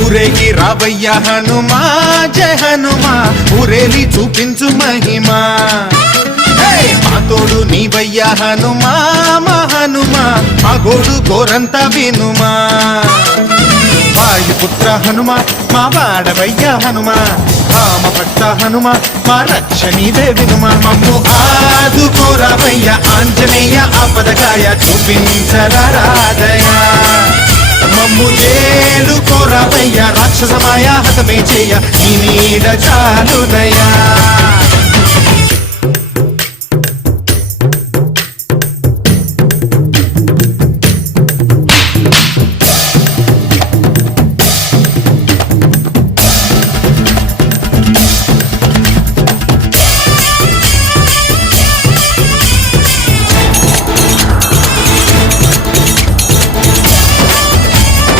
ఊరేగి రావయ్య హనుమా జయ హనుమా ఊరేలి చూపించు మహిమా మా తోడు నీవయ్య హనుమా మా హనుమా మా గోడు గోరంత వినుమా వాయుపుత్ర హనుమా మా వాడవయ్య హనుమా రామ భక్త హనుమా మా రక్షణీదే వినుమా మమ్ము ఆదుకోరావయ్య ఆంజనేయ ఆపదకాయ చూపించరాదయా మమ్ము ఏలు కోరావయ్య రాక్షసమాయ హతమే చేయ నీ నీడ చాలునయా